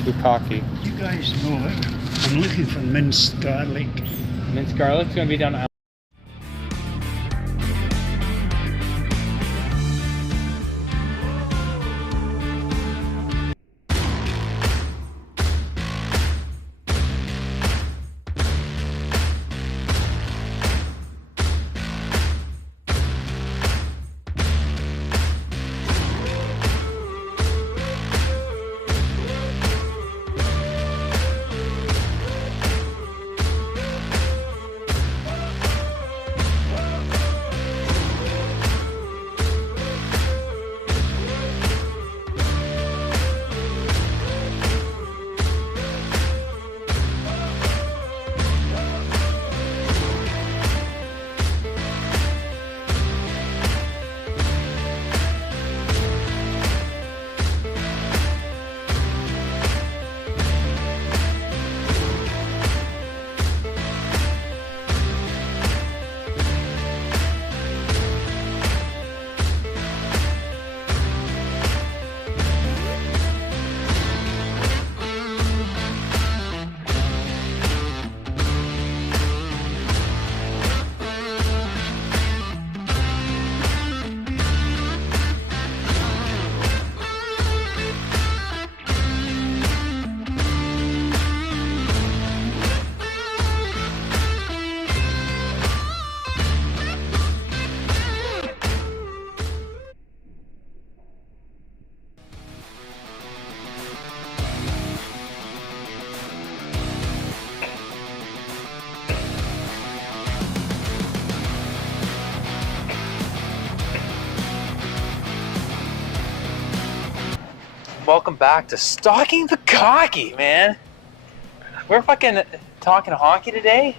say bukkake. You guys know it. I'm looking for minced garlic. Minced garlic's gonna be down. Welcome back to Stalking Bukkake, man. We're fucking talking hockey today,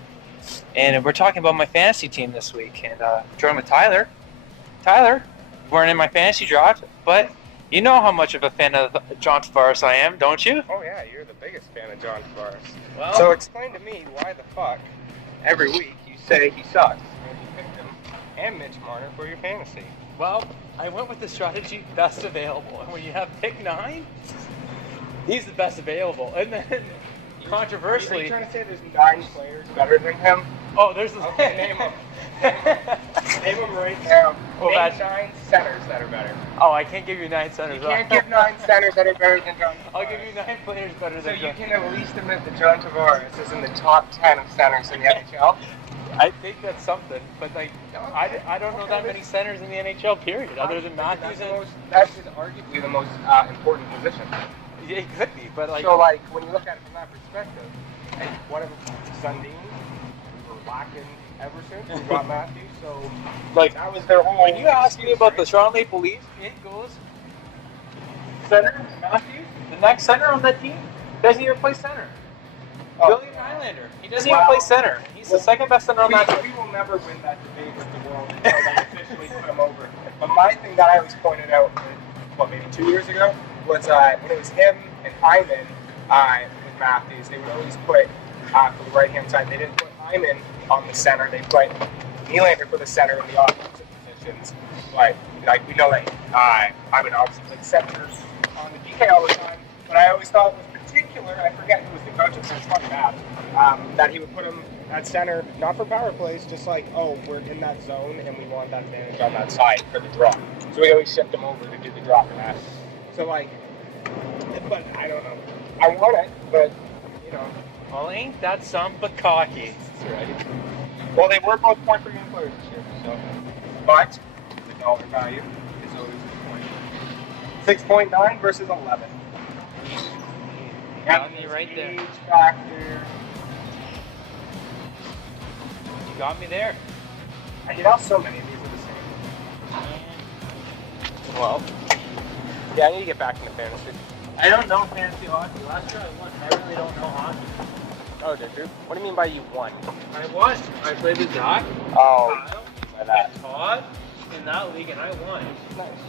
and we're talking about my fantasy team this week. And joined with Tyler. Tyler, weren't in my fantasy draft, but you know how much of a fan of John Tavares I am, don't you? Oh yeah, you're the biggest fan of John Tavares. Well, so explain to me why the fuck every week you say he sucks and you picked him and Mitch Marner for your fantasy. well, I went with the strategy best available, and when you have pick 9, he's the best available. And then, controversially, Are you trying to say there's 9 players better than him? oh, there's the Okay, name them. Name them right now. Well, name 9 centers that are better. Oh, I can't give you 9 centers. You can't give 9 centers that are better than John Tavares. I'll give you 9 players better So than you John. can at least admit that John Tavares is in the top 10 of centers in the NHL? I think that's something, but like, I don't know that many centers in the NHL, period, other than Matthews and... That is arguably the most important position. Yeah, it could be, but like... So, like, when you look at it from that perspective, and one of them, Sundin, we were lacking Everson, we got Matthews, so, like, that was their whole... when you ask me about the Toronto Maple Leafs, it goes center, Matthews, the next center on that team, doesn't even play center. Billy Nylander, he doesn't even play center. He's the second best center on that team. We will never win that debate with the world until they officially put him over. But my thing that I always pointed out, maybe 2 years ago, was when it was him and Hyman with Matthews, they would always put, for the right-hand side, they didn't put Hyman on the center, they put Nylander for the center in the offensive positions. But, like, we know that Hyman obviously played center on the DK all the time, but I always thought it was particular, I forget who was the coach, so it's fucking bad, that he would put him at center, not for power plays, just like, oh, we're in that zone and we want that advantage on that side for the draw. So we always shipped him over to do the drop and that. So, like, but I don't know. I want it, but, you know. Well, ain't that some bukkake? That's right. Well, they were both point per game players this year, so. But the dollar value is always a point. 6.9 versus 11. Got me right there. Age factor. You got me there. I did have so many of these are the same. Well, yeah, I need to get back into fantasy. I don't know fantasy hockey. Last year I won. I really don't know hockey. Oh, did you? What do you mean by you won? I won. I played with Doc, Oh, Kyle, by that. and Todd in that league, and I won. Nice.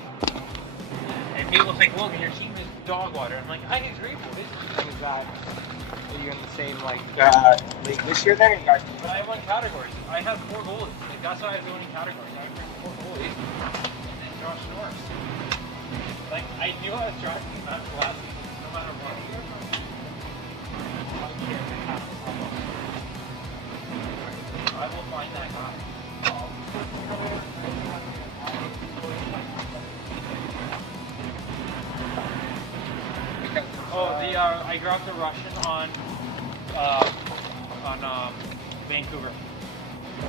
And people think, Logan, your team is dog water. I'm like, I agree with it. Is that, are you in the same, like, league this year then, or you guys? But I won categories. I have 4 goalies. Like, that's why I have winning categories. I have 4 goalies. And then Josh Norris. Like, I knew I was drafting that last season, no matter what. I grabbed the Russian on Vancouver.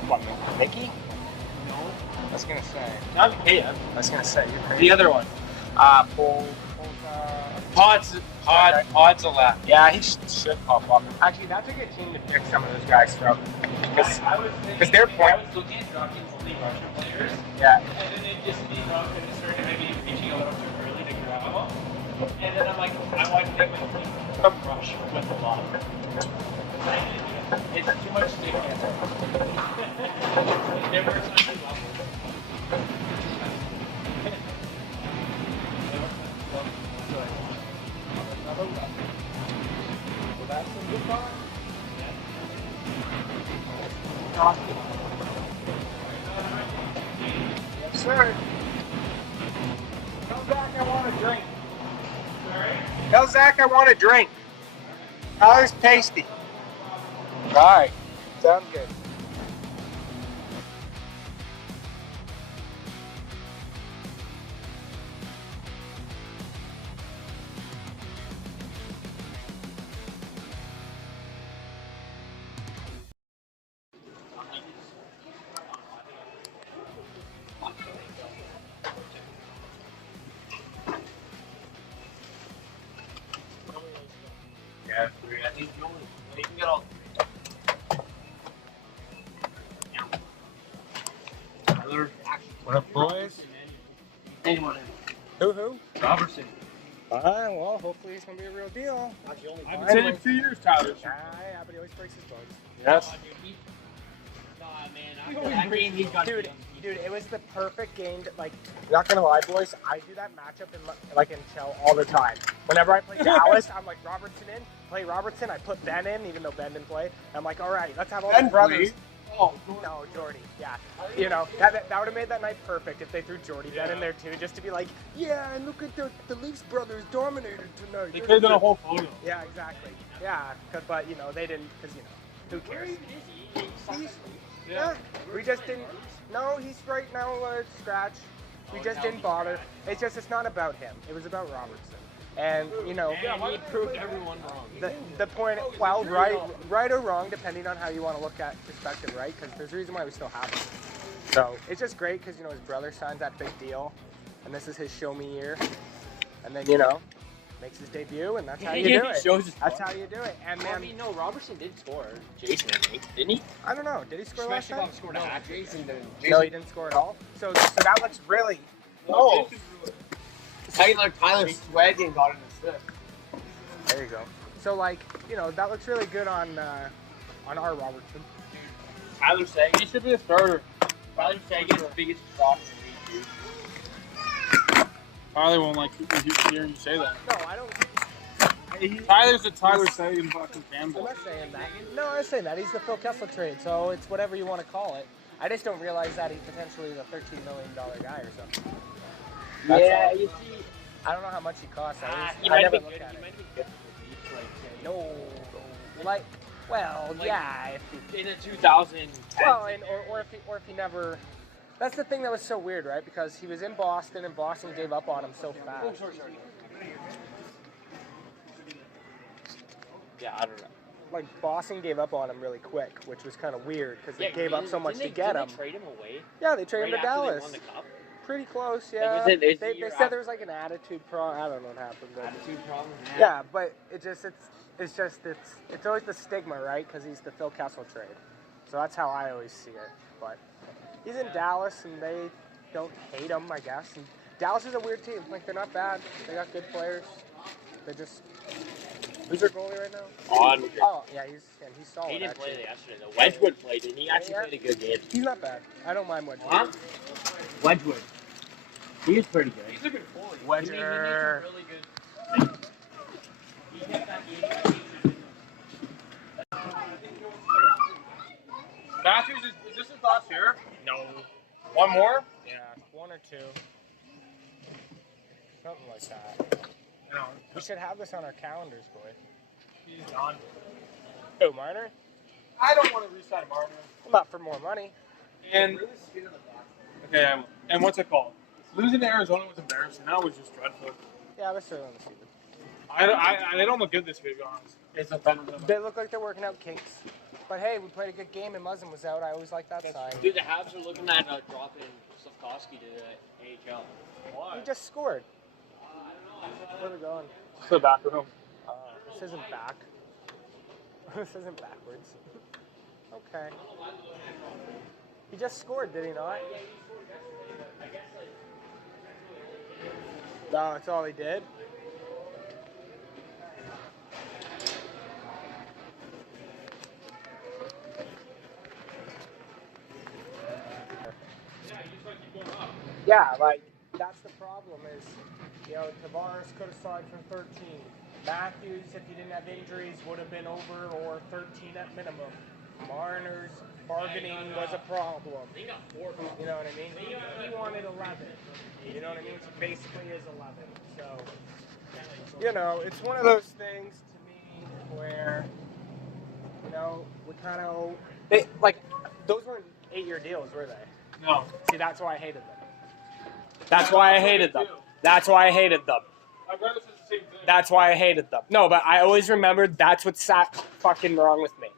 What, Mickey? No. I was gonna say. Not Kiev. I was gonna say, you're crazy. The other one. Pod's a lap. Yeah, he should pop up. Actually, that's a good team to pick some of those guys from. Because they're I was looking at drafting only Russian players. Yeah. And then it just being wrong and it started maybe reaching a little too early to grab them. And then I'm like, I want to take my team from Rush with a lot. It's too much stick in. It never is on your level. So that's some good fun. Yes, sir. Tell Zach I want a drink. Sorry? Tell Zach I want a drink. Tyler's tasty. Alright. Sounds good. Yeah, I think you can get all. What up, boys? Anyone? Who? Robertson. Well, hopefully it's gonna be a real deal. I've been saying it for years, Tyler. Yeah, but he always breaks his bugs. Yes. Dude, it was the perfect game. Not gonna lie, boys, I do that matchup in Shell all the time. Whenever I play Dallas, I'm like Robertson in, play Robertson. I put Ben in, even though Ben didn't play. I'm like, all right, let's have all the brothers. Oh, no, Jordy. Yeah, you know that would have made that night perfect if they threw Jordy Ben in there too, just to be like, yeah, and look at the Leafs brothers dominated tonight. They could have done a whole photo. Yeah, exactly. Yeah, but they didn't, because who cares? Yeah, we just didn't. No, he's right now scratch. We just didn't bother. It's not about him. It was about Robertson. And he proved everyone wrong. The point, well, right or wrong, depending on how you want to look at perspective, right? Because there's a reason why we still have him. So it's just great because his brother signed that big deal, and this is his show me year, and then makes his debut, and that's how you do it. That's how you do it. And then no, Robertson did score. Jason, didn't he? I don't know. Did he score last time? Scored a hat. Jason didn't. No, he didn't score at all. So that looks really. No. Tyler Seguin got an assist. There you go. So that looks really good on our Robertson. Tyler Seguin, he should be a starter. Tyler Seguin's the biggest fraud in the league, dude. Tyler won't like hearing you say that. No, I don't. Tyler's a Tyler Seguin fucking I'm fanboy. not saying that. No, I'm saying that. He's the Phil Kessel trade, so it's whatever you want to call it. I just don't realize that he's potentially the $13 million guy or something. Yeah, you see. I don't know how much he costs. He I might never have been looked good. at He it. might have been good for the Leafs, No. Yeah, if he, in a 2000. well, or if he never. That's the thing that was so weird, right? Because he was in Boston, and Boston gave up on him so fast. Oh, sorry. Yeah, I don't know. Boston gave up on him really quick, which was kind of weird because they gave up so much to get him. Did they trade him away? Yeah, they traded him to after Dallas. They won the cup? Pretty close, yeah. They said there was an attitude problem. I don't know what happened. But Attitude problem. yeah, but it's always the stigma, right? Because he's the Phil Kessel trade. So that's how I always see it. But he's in Dallas, and they don't hate him, I guess. And Dallas is a weird team. They're not bad. They got good players. They just. Who's their goalie right now? Oh, yeah, he's solid. He didn't actually. play yesterday though. Wedgwood played, and he actually played a good game. He's not bad. I don't mind Wedgwood. Huh? Wedgwood. He is pretty good. He's a good goalie. Wedger. He made some really good. He kept that game. Matthews, is this his last year? No. One more? Yeah, one or two. Something like that. No. We should have this on our calendars, boy. He's done. Oh, Marner? I don't want to re-sign Marner. Not for more money. And okay, and what's it called? Losing to Arizona was embarrassing. That was just dreadful. Yeah, that's early in the season. They don't look good this week, to be honest. It's a phenomenon. They look like they're working out kinks. But hey, we played a good game and Muzzin was out. I always like that sign. Dude, the Habs are looking at dropping Slavkovsky to the AHL. He just scored. Where are we going? To the back room. This isn't back. This isn't backwards. Okay. He just scored, did he not? No, that's all he did. Yeah, like, that's the problem is, you know, Tavares could have signed for 13. Matthews, if he didn't have injuries, would have been over or 13 at minimum. Marner's bargaining was a problem. They got 4. You know what I mean? He wanted 11. You know what I mean? Which basically is 11. So, you know, it's one of those things to me where, you know, we kind of, like, those weren't 8-year deals, were they? No. See, that's why I hated them. That's why I hated them. That's why I hated them. I've read the same thing. That's why I hated them. No, but I always remembered that's what sat fucking wrong with me.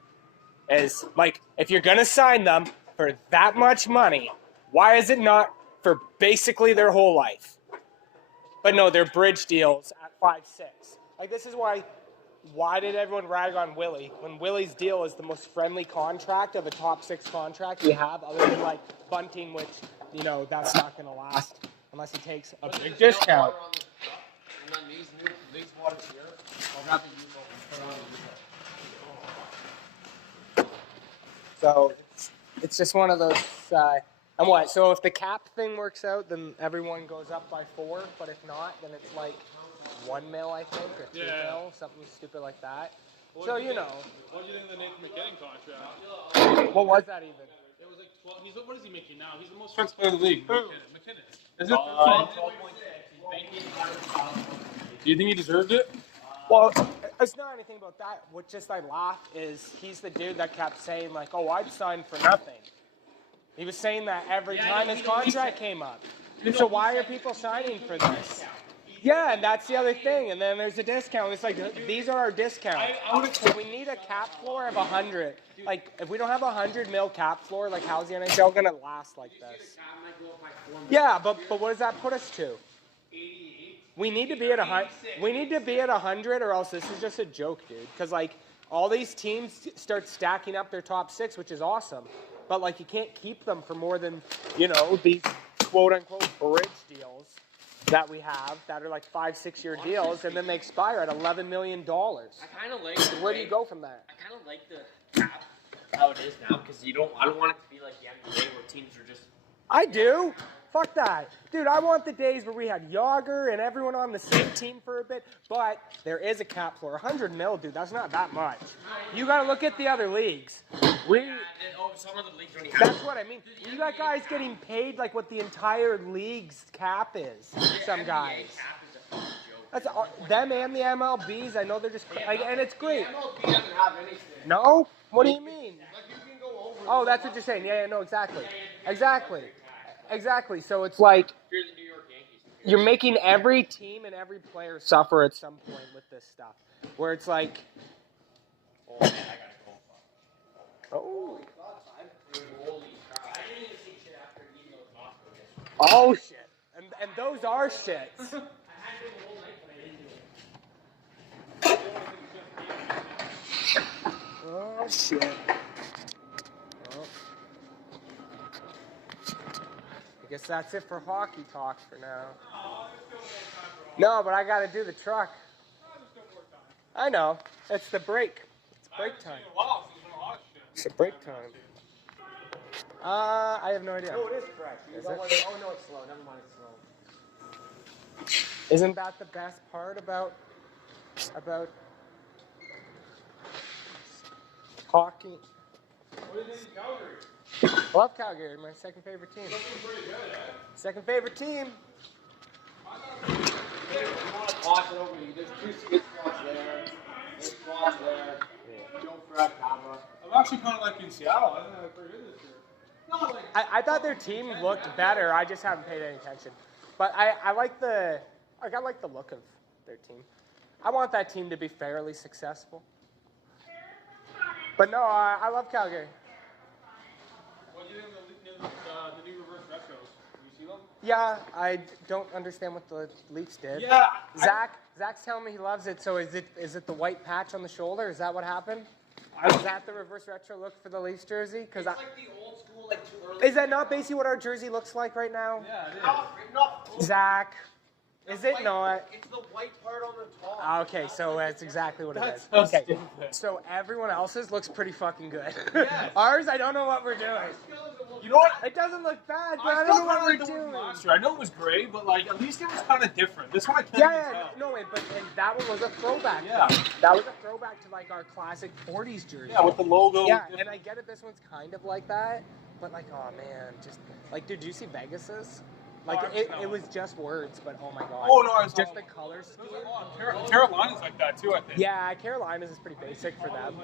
Is, like, if you're going to sign them for that much money, why is it not for basically their whole life? But no, they're bridge deals at 5-6. Like, this is why did everyone rag on Willie when Willie's deal is the most friendly contract of a top 6 contract we have, other than, like, Bunting, which, you know, that's not going to last unless he takes a big discount. And then these ones here, I'll have to use them. So it's just one of those. And what? So if the cap thing works out, then everyone goes up by 4. But if not, then it's like 1 mil, I think, or 2 mil, something stupid like that. So you know. What do you think of the Nathan McKinnon contract? What was that even? It was like 12. What is he making now? He's the most expensive player in the league. McKinnon. Is it 12.6. Do you think he deserved it? Well, it's not anything about that. What just I laugh is he's the dude that kept saying like, "Oh, I'd sign for nothing." He was saying that every time his contract came up. So why are people signing for this? Yeah, and that's the other thing. And then there's a discount. It's like, these are our discounts. So we need a cap floor of 100. Like, if we don't have 100 mil cap floor, like, how's the NHL going to last like this? Yeah, but what does that put us to? We need to be at 100. We need to be at 100, or else this is just a joke, dude. Because, like, all these teams start stacking up their top 6, which is awesome. But, like, you can't keep them for more than, you know, these quote-unquote bridge deals that we have that are like 5-6 year deals, and then they expire at $11 million. I kind of like. Where do you go from that? I kind of like the cap how it is now because I don't want it to be like the NBA where teams are just. I do. Fuck that. Dude, I want the days where we had Yager and everyone on the same team for a bit, but there is a cap floor. 100 mil, dude, that's not that much. You got to look at the other leagues. Some of the leagues already have. That's what I mean. You got guys getting paid like what the entire league's cap is. Some guys. That's them and the MLBs. I know they're just like, and it's great. MLB doesn't have anything. No? What do you mean? Like you can go over. Oh, that's what you're saying. Yeah, no, exactly. Exactly. So it's like Here's the New York Yankees. you're making every team and every player suffer at some point with this stuff. Where it's like, Oh man, I gotta go. oh, Holy crap! I didn't even see shit after eating those tacos. oh shit. And those are shits. I had to go the whole night, but I didn't do it. Oh shit. Well, I guess that's it for hockey talk for now. No, but I gotta do the truck. I know. It's the break. It's break time. It's a break time. I have no idea. Oh, it is fresh. Is Oh it? no, it's slow. Never mind, it's slow. Isn't that the best part about hockey? What do you think of Calgary? I love Calgary, my second favorite team. Looking pretty good, eh? Second favorite team. You want to toss it over you. There's 2 skid spots there. There's spots there. Joe Fred, Kava. I'm actually kind of liking Seattle. I think they're pretty good this year. No, like. I thought their team looked better. I just haven't paid any attention. But I like the look of their team. I want that team to be fairly successful. But no, I love Calgary. What do you think of the new reverse retros? Do you see them? Yeah, I don't understand what the Leafs did. Yeah. Zach's telling me he loves it. So is it the white patch on the shoulder? Is that what happened? Is that the reverse retro look for the Leafs jersey? Because It's like the old school, like too early. is that not basically what our jersey looks like right now? Yeah, it is. Not Zach, is it white, not? It's the white part on the top. Okay, so that's exactly what it is. That's so Okay, stupid. so everyone else's looks pretty fucking good. Yes. Ours, I don't know what we're doing. You know what? It doesn't look bad, but I I don't still know what kind we're of like the one doing. from last year. I know it was great, but like at least it was kind of different. This one I can't Yeah, even tell. no, wait, but and that one was a throwback. Yeah. That was a throwback to like our classic 40s jersey. Yeah, with the logo. Yeah, and I get it, this one's kind of like that, but like, oh man, just like, dude, did you see Vegas's? Like, Oh, it was just words, but oh my god. Oh, no, I was just the color scheme. Carolina's like that too, I think. Yeah, Carolina's is pretty basic for them.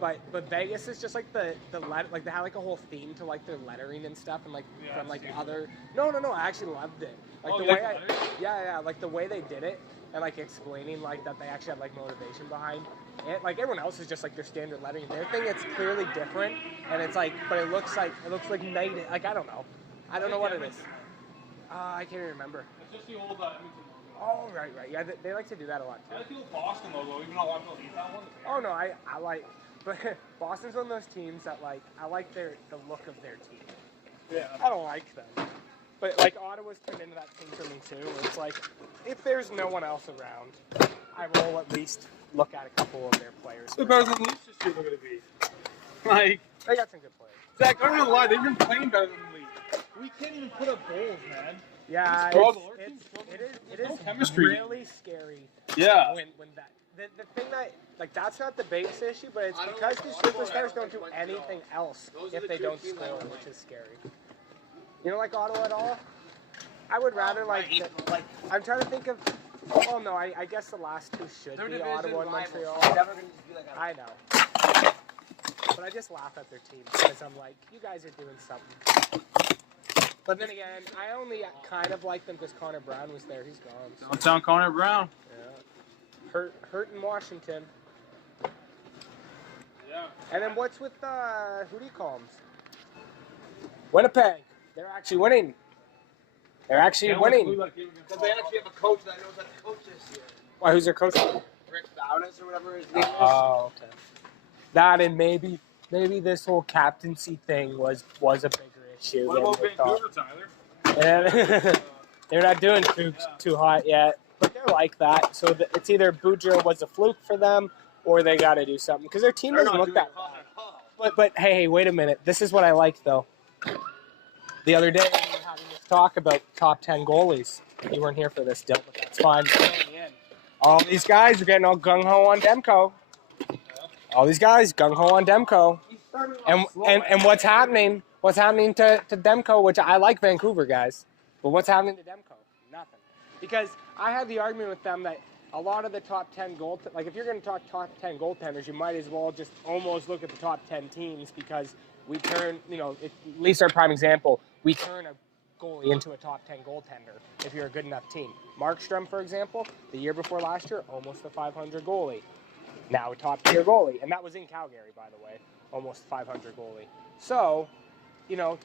But Vegas is just like the like they had like a whole theme to like their lettering and stuff and like Yeah, from like it's other No, I actually loved it. Like Oh, the you way like the lettering? yeah, like the way they did it and like explaining like that they actually had like motivation behind it. Like everyone else is just like their standard lettering. Their thing it's clearly different and it's like but it looks like night like I don't know what it is. I can't even remember. It's just the old Edmonton logo. Oh right. Yeah, they like to do that a lot too. I like the old Boston logo, even though a lot of people hate that one. Oh no, I like, but Boston's one of those teams that like I like the look of their team. Yeah. I don't like them, but like Ottawa's turned into that team for me too. Where it's like if there's no one else around, I will at least look at a couple of their players. They're better than the Leafs this year, they're going to be. Like, They got some good players. Zach, I'm not gonna lie, they've been playing better than the Leafs. We can't even put up goals, man. Yeah, Struggle. Our team's struggling. it There's no is chemistry. really scary. Yeah. When that the thing that like that's not the biggest issue, but it's I don't because like these Ottawa, I superstars don't don't like do Montreal. anything else Those are if the they two don't teams I score, don't which like. is scary. You don't like Ottawa at all? I would rather like. like I'm trying to think of. Oh no, I guess the last two should their be division Ottawa and rivals. Montreal. They're never gonna just be like I know. But I just laugh at their team because I'm like, you guys are doing something. But then again, I only kind of like them because Connor Brown was there. He's gone. Downtown Connor Brown. Yeah. Hurt in Washington. Yeah. And then what's with who do you call them? Winnipeg. They're actually winning. They're actually winning. Because they actually have a coach that knows how to coach this year. Why? Who's their coach? Rick Bowdis or whatever his name is. Oh, okay. That and maybe this whole captaincy thing was a bigger issue. What than about we thought. Vancouver, Tyler? And they're not doing too hot yet, but they're like that. So it's either Boudreaux was a fluke for them, or they got to do something because their team They're doesn't not look doing that hot bad. at all. But hey, wait a minute. This is what I like though. The other day we were having this talk about top 10 goalies. You weren't here for this, Dill, but that's fine. All these guys are getting all gung ho on Demko. All these guys gung ho on Demko. And what's happening? What's happening to Demko? Which I like Vancouver guys, but what's happening to Demko? Nothing. Because I had the argument with them that a lot of the top 10 like if you're going to talk top 10 goaltenders, you might as well just almost look at the top 10 teams because we turn, at least our prime example, we turn a goalie into a top 10 goaltender if you're a good enough team. Markstrom, for example, the year before last year, almost a 500 goalie. Now a top tier goalie, and that was in Calgary, by the way, almost 500 goalie. So,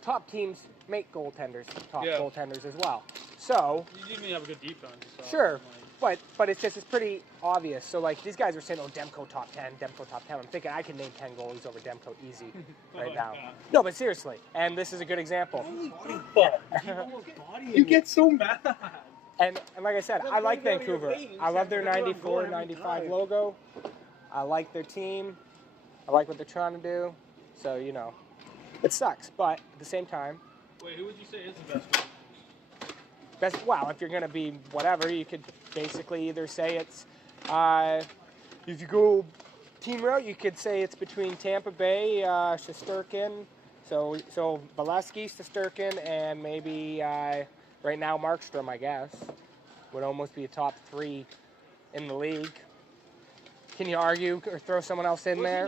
top teams make goaltenders goaltenders as well. So You didn't even have a good defense. So sure, but it's pretty obvious. So like these guys are saying, oh, Demko top 10, Demko top 10. I'm thinking I can name 10 goalies over Demko easy right now. No, but seriously, and this is a good example. You get so mad. And like I said, I like Vancouver. I love their 94, 95 logo. I like their team. I like what they're trying to do. So, it sucks. But at the same time, Wait, who would you say is the best one? well, if you're going to be whatever, you could basically either say it's, if you go team route, you could say it's between Tampa Bay, Shesterkin, so Valesky, Shesterkin, and maybe right now Markstrom, I guess, would almost be a top 3 in the league. Can you argue or throw someone else in there?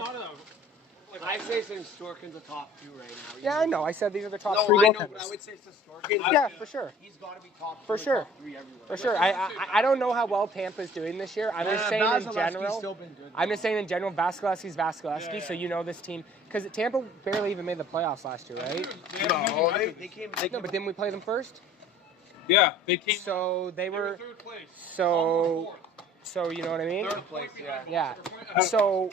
I say since Storkin's the top 2 right now. Yeah, I know. I said these are the top No, 3 I know, but I goaltenders. would say since Storkin. Yeah, for sure. He's got to be top 2 For sure. top 3 everywhere. For sure. I don't know how well Tampa's doing this year. I'm just saying in Vasilevsky's general. still been good. I'm just saying in general, Vasilevsky's Vasilevsky, Yeah. so you know this team. Because Tampa barely even made the playoffs last year, right? No, they came. No, but didn't we play them first? Yeah, they came. So they They were were. third place. So you know what I mean? Third place, yeah. Yeah. So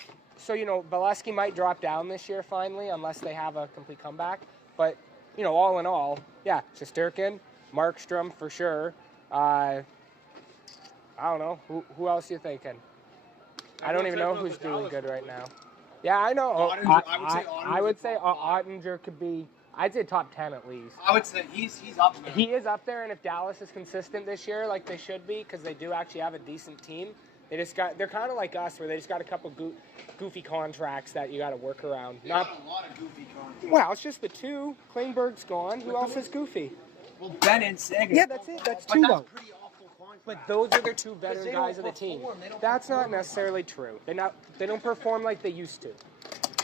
you know, Valesky might drop down this year finally, unless they have a complete comeback. But you know, all in all, yeah, Shesterkin, Markstrom for sure. I don't know. Who else you thinking? I don't even know who's doing good right now. Yeah, I know. Ottinger, I would say Ottinger could be. I'd say top 10 at least. I would say he's up there. He is up there, and if Dallas is consistent this year, like they should be, because they do actually have a decent team, they're kind of like us, where they just got a couple goofy contracts that you got to work around. They got a lot of goofy contracts. Well, it's just the 2. Klingberg's gone. Who else is goofy? Well, Ben and Seguin. Yeah, that's it. That's But 2 that's though. pretty awful contract. But those are the 2 Because better they guys don't of the team. perform. They don't That's not perform. necessarily true. They don't perform like they used to.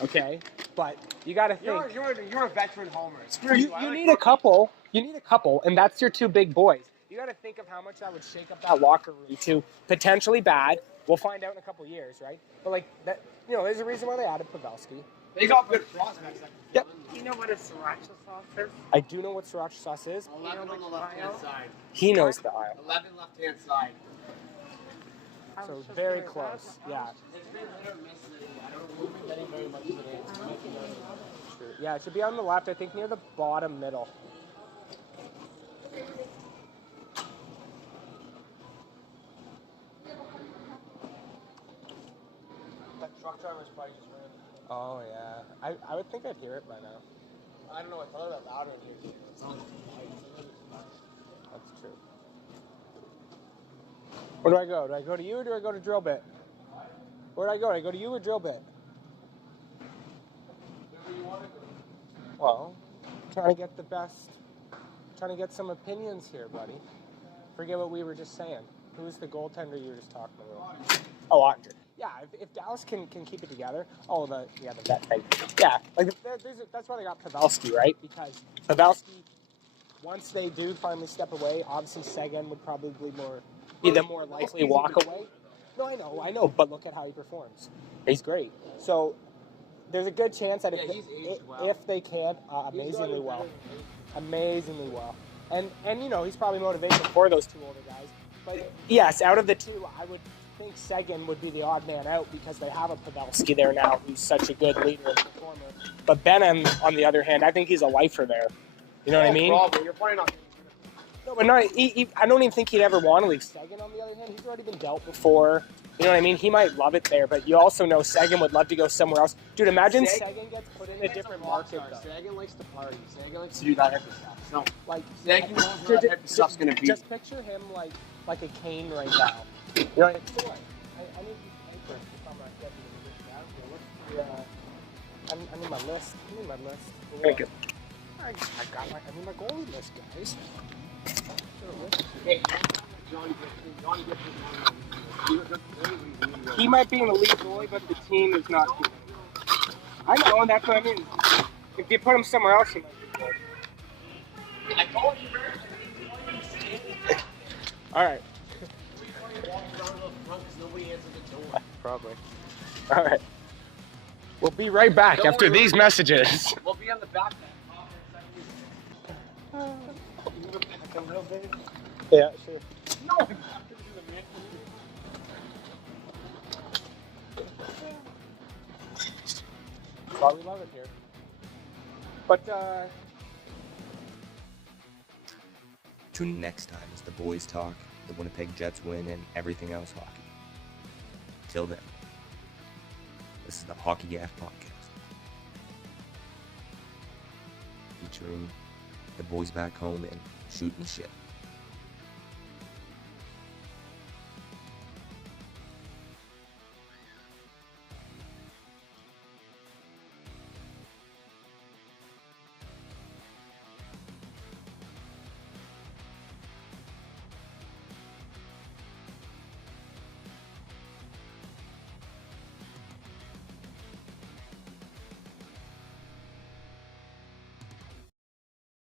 Okay, but you got to think. You're a veteran homer. You need a couple. You need a couple, and that's your 2 big boys. You got to think of how much that would shake up that locker room to potentially bad. We'll find out in a couple years, right? But like that, you know, there's a reason why they added Pavelski. They got good prospects. Yep. You know what a sriracha sauce is? I do know what sriracha sauce is. 11 on the left-hand side. He knows the aisle. 11 left-hand side. So very close. Yeah. It's been hit or miss lately. I don't know. We've been getting very much today. True. Yeah, it should be on the left. I think near the bottom middle. That truck driver's probably just ran. Oh yeah. I would think I'd hear it by now. I don't know. I thought it was louder in here. It sounds That's true. Where do I go? Do I go to you or do I go to drill bit? Where do I go? Do I go to you or drill bit? Well, trying to get the best. Trying to get some opinions here, buddy. Forget what we were just saying. Who's the goaltender you were just talking about? Oh, Ottinger. Yeah, if Dallas can keep it together. Oh, the vet thing. Yeah, like that's why they got Pavelski, right? Because Pavelski, once they do finally step away, obviously Seguin would probably be the more likely walk away. No, I know, but look at how he performs. He's great. So there's a good chance that if they can, amazingly well. And you know, he's probably motivation for those 2 older guys. But yes, out of the 2, I would think Seguin would be the odd man out because they have a Pavelski there now who's such a good leader and performer. But Ben, on the other hand, I think he's a lifer there. You know what I mean? Probably. You're probably not. No, but not. I don't even think he'd ever want to leave. Seguin, on the other hand, he's already been dealt before. You know what I mean? He might love it there, but you also know Seguin would love to go somewhere else. Dude, imagine Seguin gets put in a different market, though. Seguin likes to party. Seguin likes to do that hippie stuff. So, Like, Seguin knows what that hippie stuff's going to be. Just picture him like a Kane right now. You know, like, boy, I need these papers if I'm not getting this down here. I need my list. Thank you. I need my goalie list, guys. Hey, Johnny He might be in the lead goalie, but the team is not good. I know, and that's what I mean. If you put him somewhere else, he might be good. I told you, All right. nobody answered the door. Probably. All right. We'll be right back after these messages. We'll be on the back end. Yeah, sure. No. Well, we love it here. But, Tune in next time as the boys talk, the Winnipeg Jets win, and everything else hockey. Till then, this is the Hockey Gaffe Podcast, featuring the boys back home and shooting shit.